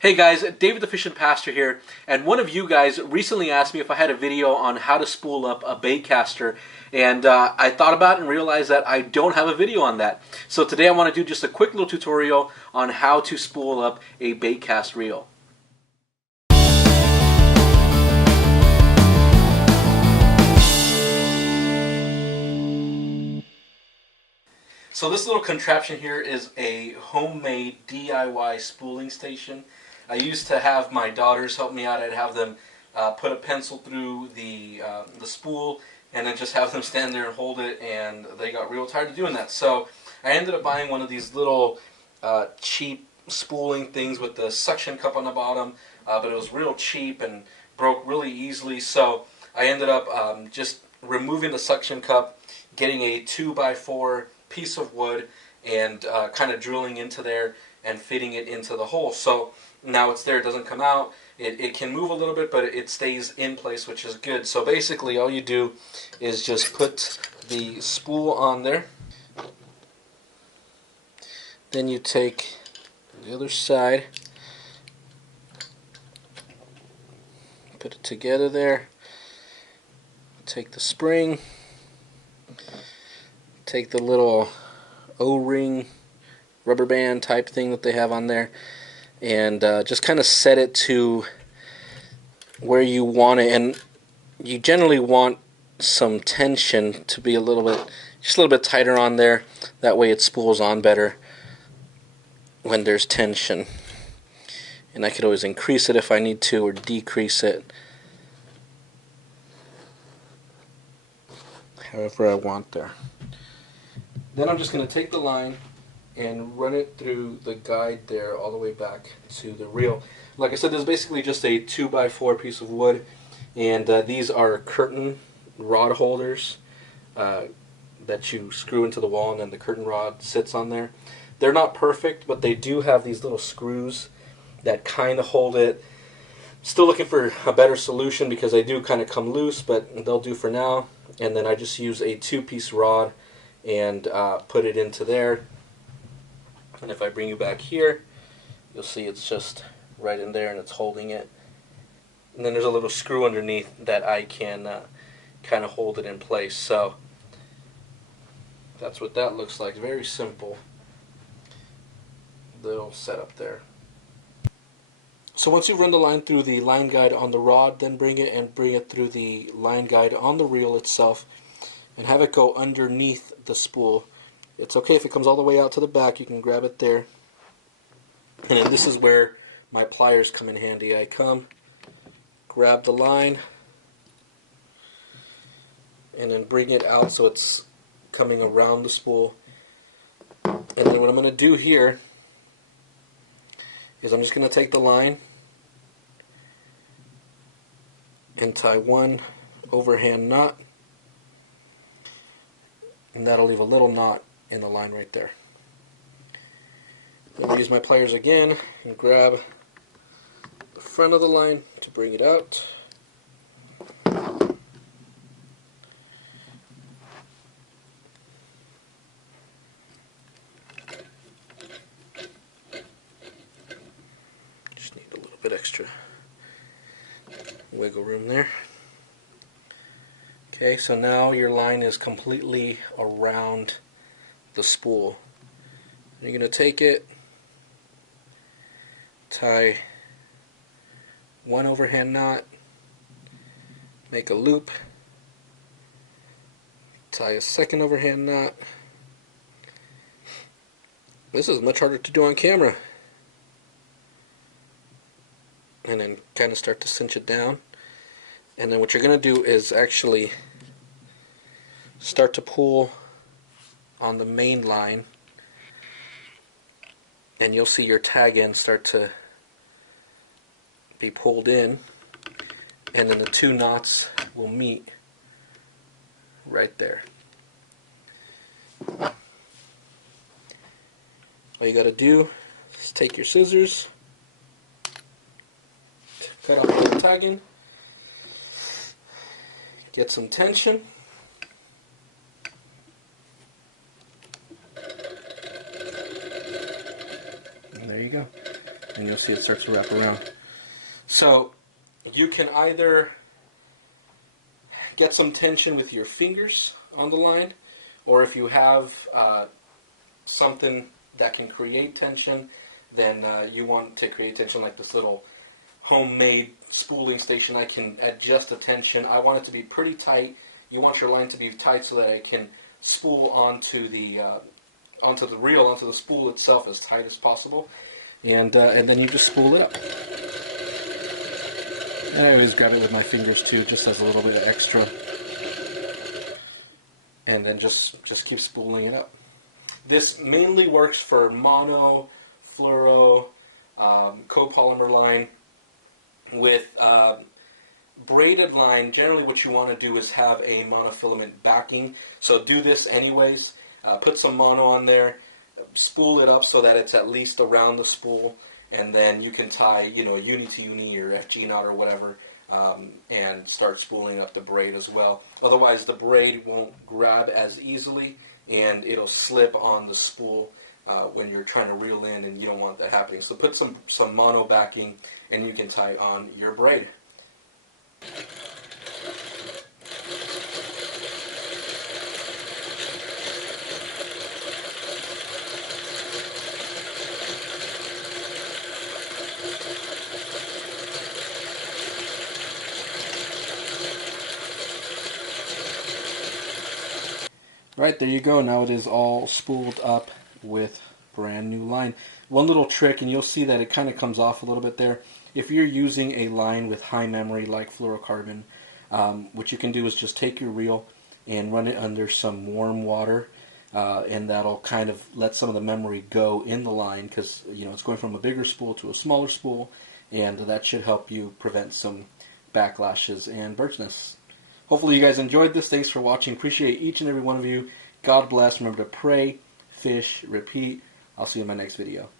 Hey guys, David the Fishing Pastor here, and one of you guys recently asked me if I had a video on how to spool up a baitcaster, and I thought about it and realized that I don't have a video on that. So today I want to do just a quick little tutorial on how to spool up a baitcast reel. So this little contraption here is a homemade DIY spooling station. I used to have my daughters help me out. I'd have them put a pencil through the spool and then just have them stand there and hold it, and they got real tired of doing that. So I ended up buying one of these little cheap spooling things with the suction cup on the bottom, but it was real cheap and broke really easily. So I ended up just removing the suction cup, getting a 2x4 piece of wood and kind of drilling into there and fitting it into the hole. So now it's there, it doesn't come out. It can move a little bit, but it stays in place, which is good. So basically all you do is just put the spool on there. Then you take the other side, put it together there, take the spring, take the little O-ring rubber band type thing that they have on there, and just kind of set it to where you want it. And you generally want some tension to be just a little bit tighter on there. That way it spools on better when there's tension. And I could always increase it if I need to, or decrease it however I want there. Then I'm just going to take the line and run it through the guide there all the way back to the reel. Like I said, this is basically just a 2x4 piece of wood, and these are curtain rod holders that you screw into the wall, and then the curtain rod sits on there. They're not perfect, but they do have these little screws that kind of hold it. Still looking for a better solution because they do kind of come loose, but they'll do for now. And then I just use a 2-piece rod and put it into there. And if I bring you back here, you'll see it's just right in there and it's holding it. And then there's a little screw underneath that I can kind of hold it in place. So that's what that looks like. Very simple little setup there. So once you run the line through the line guide on the rod, then bring it through the line guide on the reel itself and have it go underneath the spool. It's okay if it comes all the way out to the back, you can grab it there. And then this is where my pliers come in handy. I come, grab the line, and then bring it out so it's coming around the spool. And then what I'm going to do here is I'm just going to take the line and tie one overhand knot, and that'll leave a little knot in the line right there. Then I'll use my pliers again and grab the front of the line to bring it out. Just need a little bit extra wiggle room there. Okay, so now your line is completely around the spool. You're going to take it, tie one overhand knot, make a loop, tie a second overhand knot. This is much harder to do on camera. And then kind of start to cinch it down. And then what you're going to do is actually start to pull on the main line, and you'll see your tag end start to be pulled in, and then the two knots will meet right there. All you got to do is take your scissors, cut off the tagging, get some tension, and there you go. and you'll see it starts to wrap around. So you can either get some tension with your fingers on the line, or if you have something that can create tension, then you want to create tension like this little homemade spooling station. I can adjust the tension. I want it to be pretty tight. You want your line to be tight so that I can spool onto the reel, onto the spool itself as tight as possible, and then you just spool it up. And I always grab it with my fingers too, just as a little bit of extra, and then just keep spooling it up. This mainly works for mono, fluoro, copolymer line. With braided line, generally what you want to do is have a monofilament backing. So do this anyways. Put some mono on there, spool it up so that it's at least around the spool, and then you can tie, uni to uni or FG knot or whatever, and start spooling up the braid as well. Otherwise, the braid won't grab as easily, and it'll slip on the spool when you're trying to reel in, and you don't want that happening. So put some mono backing, and you can tie on your braid. Right, there you go. Now it is all spooled up with brand new line. One little trick, and you'll see that it kind of comes off a little bit there. If you're using a line with high memory like fluorocarbon, what you can do is just take your reel and run it under some warm water, and that'll kind of let some of the memory go in the line, because it's going from a bigger spool to a smaller spool, and that should help you prevent some backlashes and birch nests. Hopefully you guys enjoyed this. Thanks for watching. Appreciate each and every one of you. God bless. Remember to pray, fish, repeat. I'll see you in my next video.